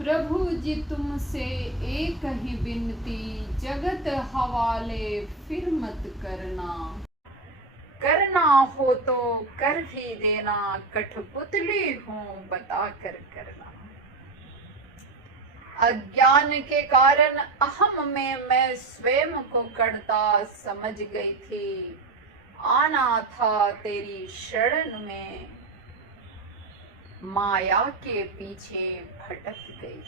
प्रभु जी तुमसे एक ही विनती, जगत हवाले फिर मत करना। करना हो तो कर भी देना, कठपुतली हूँ बता कर करना। अज्ञान के कारण अहम में मैं स्वयं को कड़ता समझ गई थी। आना था तेरी शरण में, माया के पीछे भटक गई।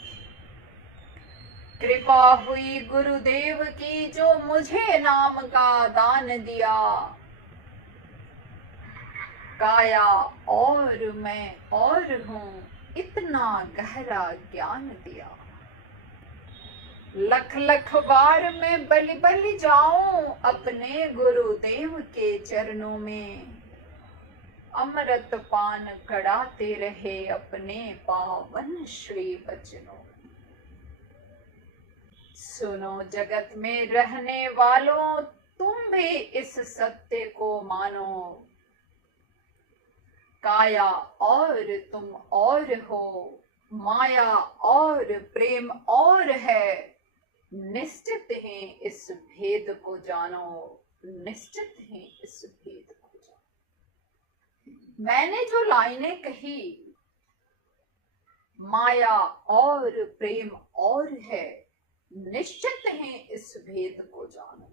कृपा हुई गुरुदेव की जो मुझे नाम का दान दिया। काया और मैं और हूँ, इतना गहरा ज्ञान दिया। लख लख बार मैं बलि बलि जाऊं अपने गुरुदेव के चरणों में। अमृत पान कराते रहे अपने पावन श्री वचनों। सुनो जगत में रहने वालों, तुम भी इस सत्य को मानो। काया और तुम और हो, माया और प्रेम और है। निश्चित ही इस भेद को जानो, निश्चित ही इस भेद को जानो। मैंने जो लाइनें कही, माया और प्रेम और है, निश्चित ही इस भेद को जानो।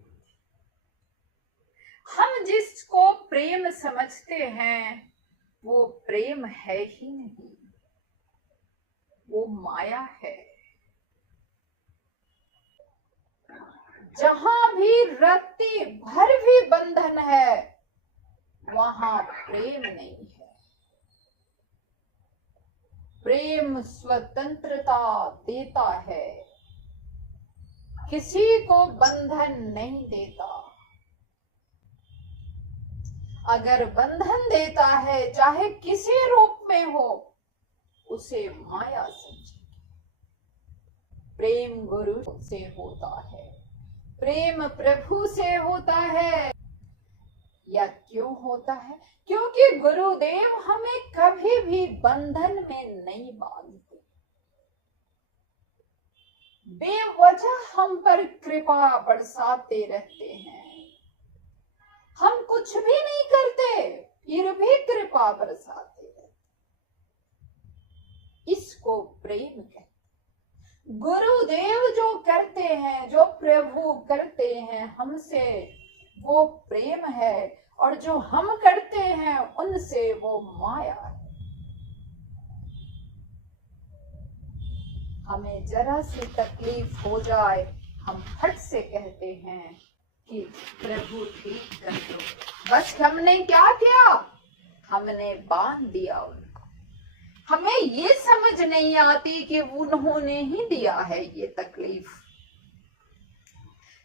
हम जिसको प्रेम समझते हैं वो प्रेम है ही नहीं, वो माया है। जहां भी रत्ती भर भी बंधन है, वहां प्रेम नहीं है। प्रेम स्वतंत्रता देता है, किसी को बंधन नहीं देता। अगर बंधन देता है, चाहे किसी रूप में हो, उसे माया समझे। प्रेम गुरु से होता है, प्रेम प्रभु से होता है। या क्यों होता है? क्योंकि गुरुदेव हमें कभी भी बंधन में नहीं बांधते। बेवजह हम पर कृपा बरसाते रहते हैं। हम कुछ भी नहीं करते, फिर भी कृपा बरसाते रहते। इसको प्रेम कहते। गुरुदेव जो करते हैं, जो प्रभु करते हैं हमसे, वो प्रेम है। और जो हम करते हैं उनसे, वो माया है। हमें जरा सी तकलीफ हो जाए, हम फट से कहते हैं कि प्रभु ठीक कर दो। बस हमने क्या किया? हमने बांध दिया उनको। हमें ये समझ नहीं आती कि उन्होंने ही दिया है ये तकलीफ।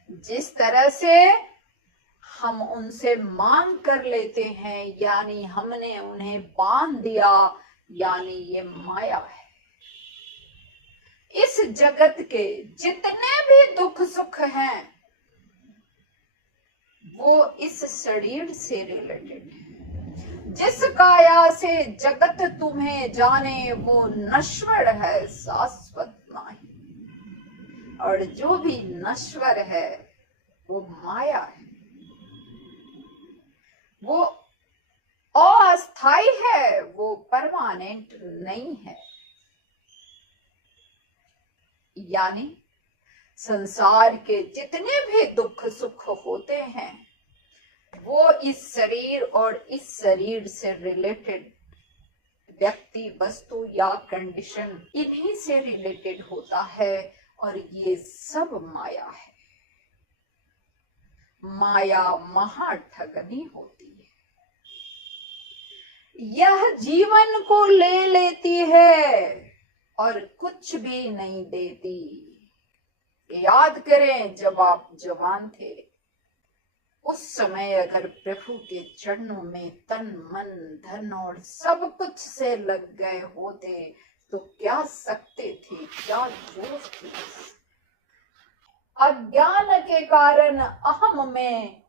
जिस तरह से हम उनसे मांग कर लेते हैं, यानी हमने उन्हें बांध दिया, यानी ये माया है। इस जगत के जितने भी दुख सुख हैं, वो इस शरीर से रिलेटेड है। जिस काया से जगत तुम्हें जाने, वो नश्वर है, शाश्वत नहीं। और जो भी नश्वर है, वो माया है, वो अस्थाई है, वो परमानेंट नहीं है। यानी संसार के जितने भी दुख सुख होते हैं, वो इस शरीर और इस शरीर से रिलेटेड व्यक्ति, वस्तु या कंडीशन, इन्हीं से रिलेटेड होता है। और ये सब माया है। माया महाठगनी होती है। यह जीवन को ले लेती है और कुछ भी नहीं देती। याद करें, जब आप जवान थे, उस समय अगर प्रभु के चरणों में तन मन धन और सब कुछ से लग गए होते, तो क्या शक्ति थी, क्या जोश थी। अज्ञान के कारण अहम में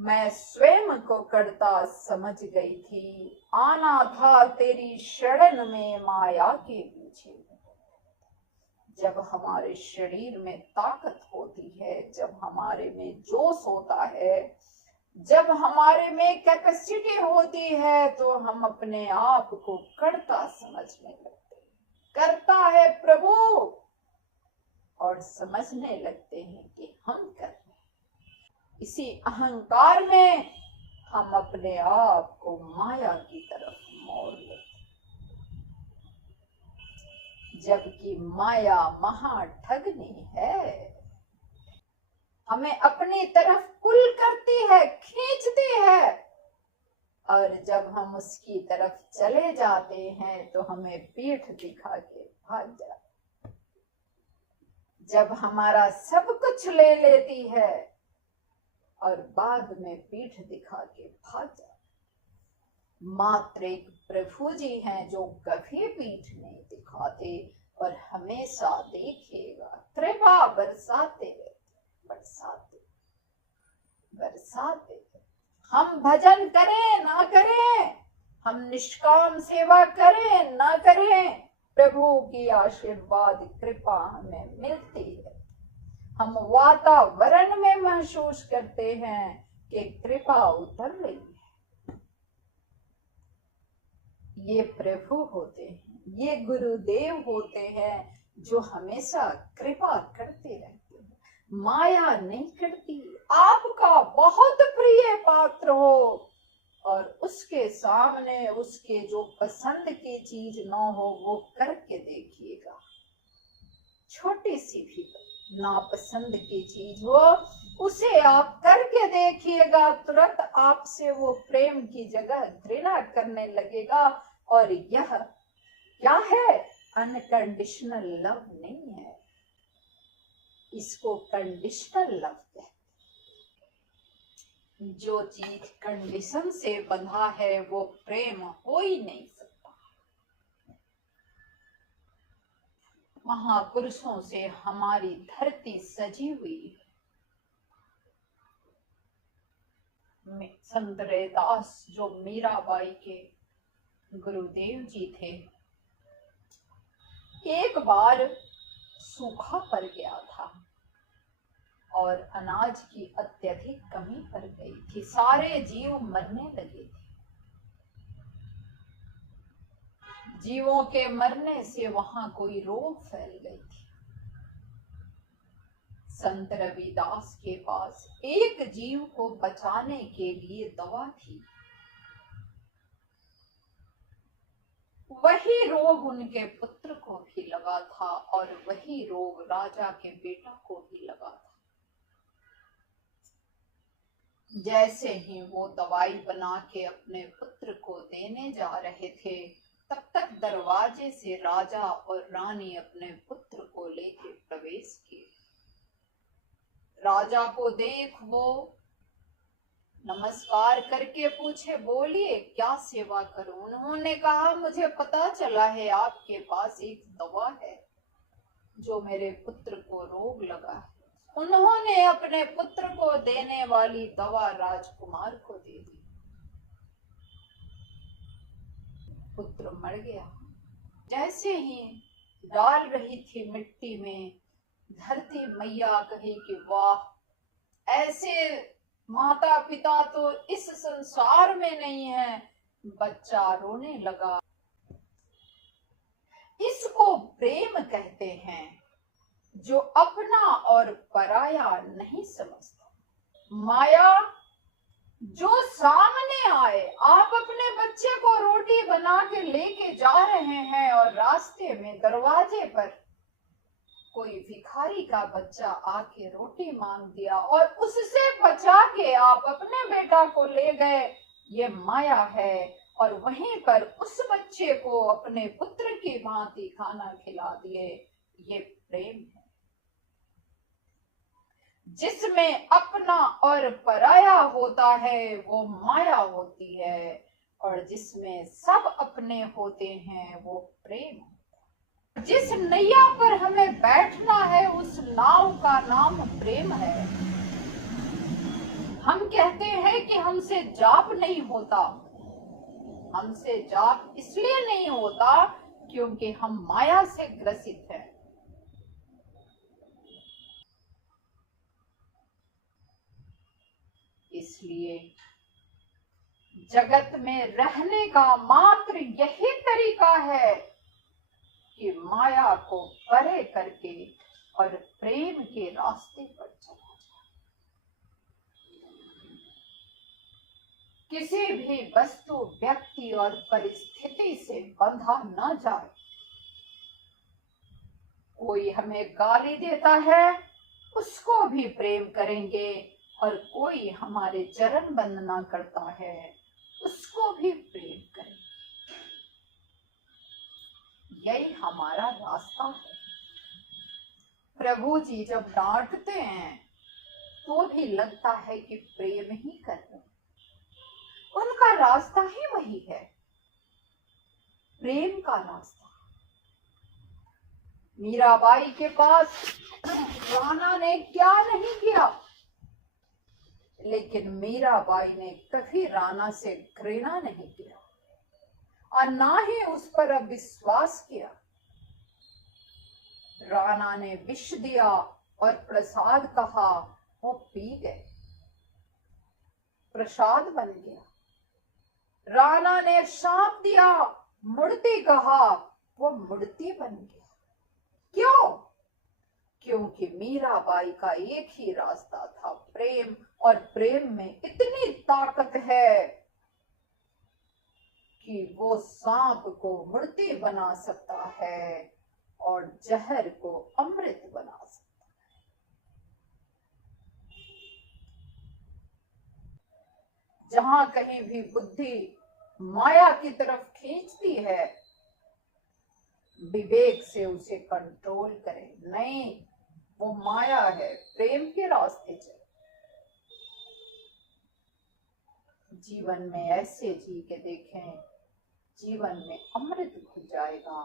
मैं स्वयं को करता समझ गई थी। आना था तेरी शरण में, माया के पीछे। जब हमारे शरीर में ताकत होती है, जब हमारे में जोश होता है, जब हमारे में कैपेसिटी होती है, तो हम अपने आप को कर्ता समझने लगते हैं। करता है प्रभु, और समझने लगते हैं कि हम कर रहे हैं। इसी अहंकार में हम अपने आप को माया की तरफ मोड़ लेते हैं, जबकि माया महा ठगनी है। हमें अपनी तरफ पुल करती है, खींचती है, और जब हम उसकी तरफ चले जाते हैं तो हमें पीठ दिखा के भाग जाते। जब हमारा सब कुछ ले लेती है और बाद में पीठ दिखा के भाग जाते। मात्र एक प्रभु जी हैं जो कभी पीठ नहीं दिखाते और हमेशा देखिएगा कृपा बरसाते रहते, बरसाते बरसाते। हम भजन करें ना करें, हम निष्काम सेवा करें ना करें, प्रभु की आशीर्वाद कृपा हमें मिलती है। हम वातावरण में महसूस करते हैं कि कृपा उतर रही है। ये प्रभु होते हैं, ये गुरुदेव होते हैं जो हमेशा कृपा करते रहते हैं, माया नहीं करती। आपका बहुत प्रिय पात्र हो और उसके सामने उसके जो पसंद की चीज ना हो वो करके देखिएगा। छोटी सी भी नापसंद की चीज हो उसे आप करके देखिएगा, तुरंत आपसे वो प्रेम की जगह घृणा करने लगेगा। और यह क्या है? अनकंडीशनल लव नहीं है, इसको कंडीशनल लव कहते हैं। जो चीज कंडीशन से बंधा है वो प्रेम हो ही नहीं सकता। महापुरुषों से हमारी धरती सजी हुई है। संत रैदास जो मीराबाई के गुरुदेव जी थे, एक बार सूखा पड़ गया था और अनाज की अत्यधिक कमी पड़ गई थी, सारे जीव मरने लगे थे। जीवों के मरने से वहां कोई रोग फैल गई थी। संत रविदास के पास एक जीव को बचाने के लिए दवा थी। वही रोग उनके पुत्र को भी लगा था और वही रोग राजा के बेटा को भी लगा था। जैसे ही वो दवाई बना के अपने पुत्र को देने जा रहे थे, तब तक दरवाजे से राजा और रानी अपने पुत्र को लेके प्रवेश किए। राजा को देख वो नमस्कार करके पूछे, बोलिए क्या सेवा करूं? उन्होंने कहा, मुझे पता चला है आपके पास एक दवा है जो मेरे पुत्र को रोग लगा है। उन्होंने अपने पुत्र को देने वाली दवा राजकुमार को दे दी। पुत्र मर गया। जैसे ही डाल रही थी मिट्टी में, धरती मैया कही कि वाह, ऐसे माता पिता तो इस संसार में नहीं है। बच्चा रोने लगा। इसको प्रेम कहते हैं, जो अपना और पराया नहीं समझता। माया जो सामने आए, आप अपने बच्चे को रोटी बना के लेके जा रहे हैं और रास्ते में दरवाजे पर कोई भिखारी का बच्चा आके रोटी मांग दिया और उससे बचा के आप अपने बेटा को ले गए, ये माया है। और वहीं पर उस बच्चे को अपने पुत्र की भांति खाना खिला दिए, ये प्रेम है। जिसमें अपना और पराया होता है वो माया होती है, और जिसमें सब अपने होते हैं वो प्रेम। जिस नैया पर हमें बैठना है उस नाव का नाम प्रेम है। हम कहते हैं कि हमसे जाप नहीं होता। हमसे जाप इसलिए नहीं होता क्योंकि हम माया से ग्रसित हैं। इसलिए जगत में रहने का मात्र यही तरीका है कि माया को परे करके और प्रेम के रास्ते पर चला जाए। किसी भी वस्तु, व्यक्ति और परिस्थिति से बंधा न जाए। कोई हमें गाली देता है, उसको भी प्रेम करेंगे, और कोई हमारे चरण वंदना करता है, उसको भी प्रेम करेंगे। यही हमारा रास्ता है। प्रभु जी जब डांटते हैं तो भी लगता है कि प्रेम ही कर रहे हैं। उनका रास्ता ही वही है, प्रेम का रास्ता। मीराबाई के पास राणा ने क्या नहीं किया, लेकिन मीराबाई ने कभी राणा से घृणा नहीं किया और ना ही उस पर अविश्वास किया। राणा ने विष दिया और प्रसाद कहा, वो पी गए, प्रसाद बन गया। राणा ने शाप दिया, मूर्ति कहा, वो मूर्ति बन गया। क्यों? क्योंकि मीराबाई का एक ही रास्ता था, प्रेम, और प्रेम में इतनी ताकत है कि वो सांप को मूर्ति बना सकता है और जहर को अमृत बना सकता है। जहां कहीं भी बुद्धि माया की तरफ खींचती है, विवेक से उसे कंट्रोल करें। नहीं, वो माया है, प्रेम के रास्ते चले। जीवन में ऐसे जी के देखें, जीवन में अमृत घुल जाएगा।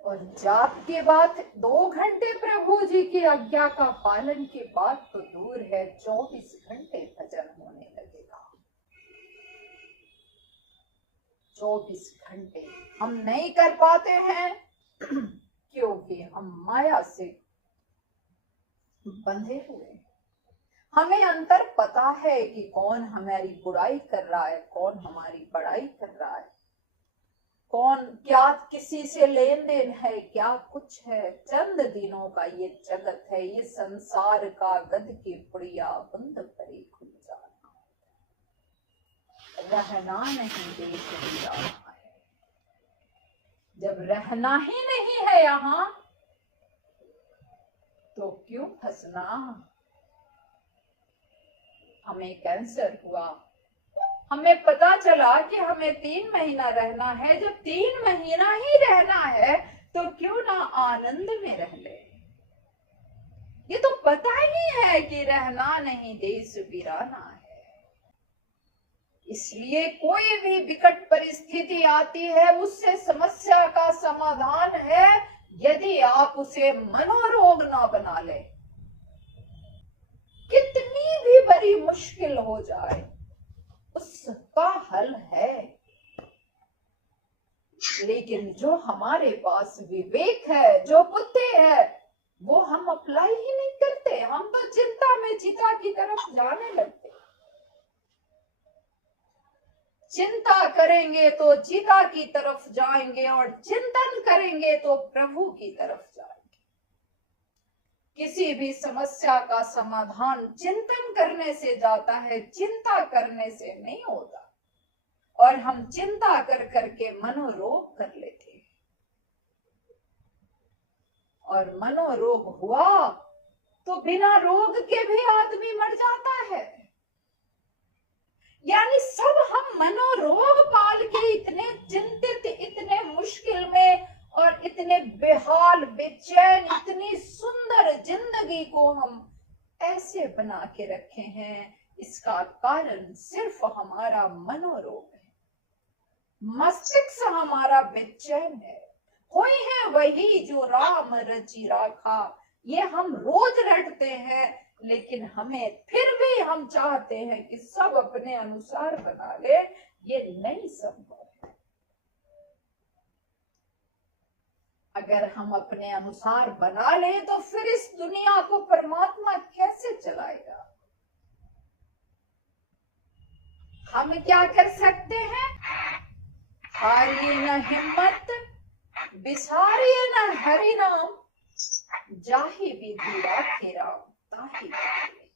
और जाप के बाद 2 घंटे प्रभु जी की आज्ञा का पालन के बाद तो दूर है, 24 घंटे भजन होने लगेगा। 24 घंटे हम नहीं कर पाते हैं क्योंकि हम माया से बंधे हुए हैं। हमें अंतर पता है कि कौन हमारी बुराई कर रहा है, कौन हमारी बड़ाई कर रहा है, कौन क्या किसी से लेन देन है, क्या कुछ है। चंद दिनों का ये जगत है, ये संसार का गद की पुड़िया बंद परी खुल जाना, रहना नहीं देश जाना है। जब रहना ही नहीं है यहाँ, तो क्यों फंसना। हमें कैंसर हुआ, हमें पता चला कि हमें 3 महीना रहना है। जब 3 महीना ही रहना है तो क्यों ना आनंद में रह ले। ये तो पता ही है कि रहना नहीं देश वीराना है। इसलिए कोई भी विकट परिस्थिति आती है, उससे समस्या का समाधान है यदि आप उसे मनोरोग ना बना ले। कितनी भी बड़ी मुश्किल हो जाए, उसका हल है। लेकिन जो हमारे पास विवेक है, जो बुद्धि है, वो हम अप्लाई ही नहीं करते। हम तो चिंता में चिता की तरफ जाने लगते। चिंता करेंगे तो चिता की तरफ जाएंगे और चिंतन करेंगे तो प्रभु की तरफ जाएंगे। किसी भी समस्या का समाधान चिंतन करने से जाता है, चिंता करने से नहीं होता। और हम चिंता कर करके मनोरोग कर लेते हैं, और मनोरोग हुआ तो बिना रोग के भी आदमी मर जाता है। यानी सब हम मनोरोग पाल के इतने चिंतित, इतने मुश्किल में और इतने बेहाल, बेचैन, इतनी सुंदर जिंदगी को हम ऐसे बना के रखे हैं। इसका कारण सिर्फ हमारा मनोरोग है। मस्तिष्क हमारा बेचैन है। हुई है वही जो राम रचि राखा, ये हम रोज रटते हैं, लेकिन हमें फिर भी हम चाहते हैं कि सब अपने अनुसार बना ले। ये नहीं संभव है। अगर हम अपने अनुसार बना ले तो फिर इस दुनिया को परमात्मा कैसे चलाएगा। हम क्या कर सकते हैं? हारिए न हिम्मत, बिसारिए न हरि नाम, जाहि विधि राखे राम ताहि विधि।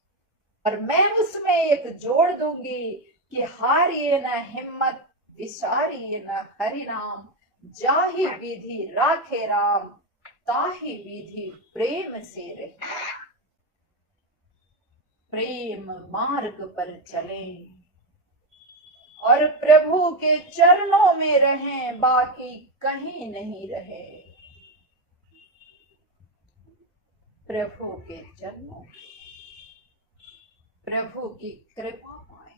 और मैं उसमें एक जोड़ दूंगी कि हारिए न हिम्मत, बिसारिए न हरि नाम, जाहि विधि राखे राम ताहि विधि प्रेम से रहे। प्रेम मार्ग पर चलें और प्रभु के चरणों में रहें, बाकी कहीं नहीं रहे। प्रभु के चरणों, प्रभु की कृपा पाए।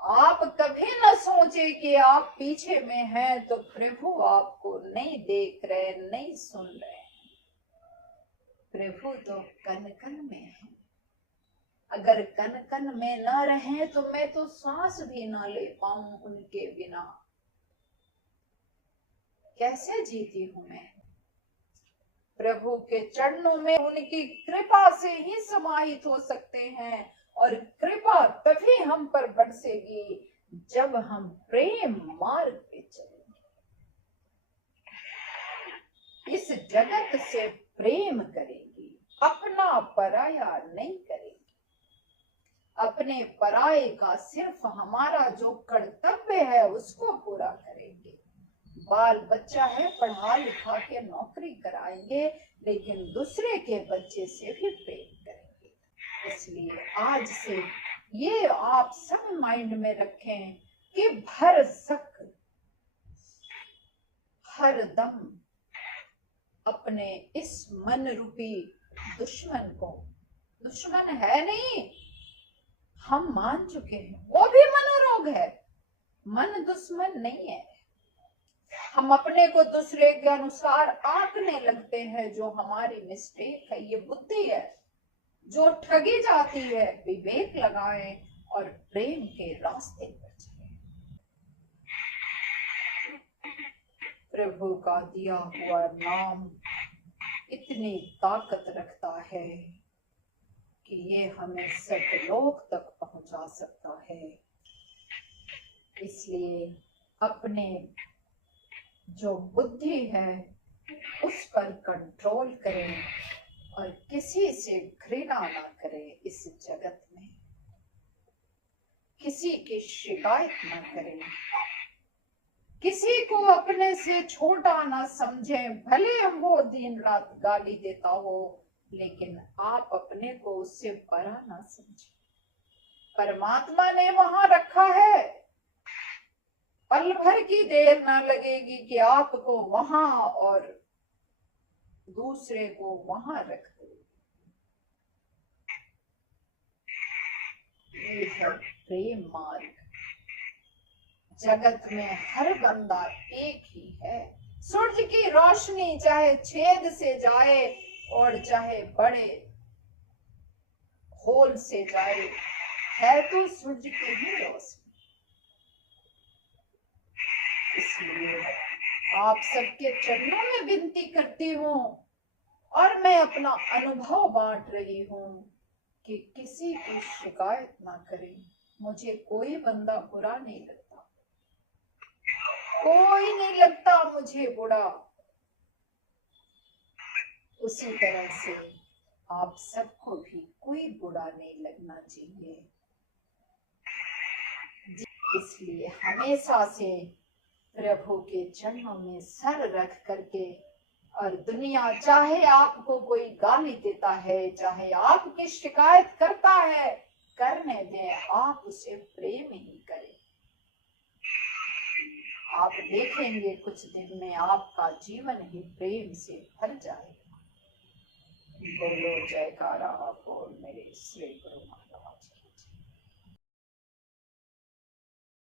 आप कभी न सोचे कि आप पीछे में हैं तो प्रभु आपको नहीं देख रहे, नहीं सुन रहे। प्रभु तो कन कन में है। अगर कन कन में न रहे तो मैं तो सांस भी ना ले पाऊं उनके बिना। कैसे जीती हूं मैं? प्रभु के चरणों में उनकी कृपा से ही समाहित हो सकते हैं, और कृपा तभी हम पर बरसेगी जब हम प्रेम मार्ग पे चलेंगे। इस जगत से प्रेम करेंगे, अपना पराया नहीं करेंगे। अपने पराये का सिर्फ हमारा जो कर्तव्य है उसको पूरा करेंगे। बाल बच्चा है, पढ़ा लिखा के नौकरी कराएंगे, लेकिन दूसरे के बच्चे से भी प्रेम करेंगे। इसलिए आज से ये आप सब माइंड में रखें कि भरसक हर दम अपने इस मन रूपी दुश्मन को, दुश्मन है नहीं, हम मान चुके हैं वो भी मनोरोग है, मन दुश्मन नहीं है। हम अपने को दूसरे के अनुसार आंकने लगते हैं, जो हमारी मिस्टेक है, ये बुद्धि है जो ठगी जाती है। विवेक लगाएं और प्रेम के रास्ते पर चलें। प्रभु का दिया हुआ नाम इतनी ताकत रखता है कि ये हमें सतलोक तक पहुंचा सकता है। इसलिए अपने जो बुद्धि है उस पर कंट्रोल करें और किसी से घृणा ना करें। इस जगत में किसी की शिकायत ना करें, किसी को अपने से छोटा ना समझें। भले हम वो दिन रात गाली देता हो, लेकिन आप अपने को उससे बड़ा ना समझें। परमात्मा ने वहां रखा है, पल भर की देर ना लगेगी कि आपको वहां और दूसरे को वहां रख दे। ये है प्रेम मार्ग। जगत में हर बंदा एक ही है। सूरज की रोशनी चाहे छेद से जाए और चाहे बड़े होल से जाए, है तो सूरज की ही रोशनी। इसलिए आप सबके चरणों में विनती करती हूँ और मैं अपना अनुभव बांट रही हूँ कि किसी की शिकायत ना करें। मुझे कोई बंदा बुरा नहीं लगता, कोई नहीं लगता मुझे बुरा। उसी तरह से आप सबको भी कोई बुरा नहीं लगना चाहिए। इसलिए हमेशा से प्रभु के चरणों में सर रख करके, और दुनिया चाहे आपको कोई गाली देता है, चाहे आपकी शिकायत करता है, करने दें, आप उसे प्रेम ही करें। आप देखेंगे कुछ दिन में आपका जीवन ही प्रेम से भर जाएगा। बोलो जयकारा बोल मेरे श्री गुरु।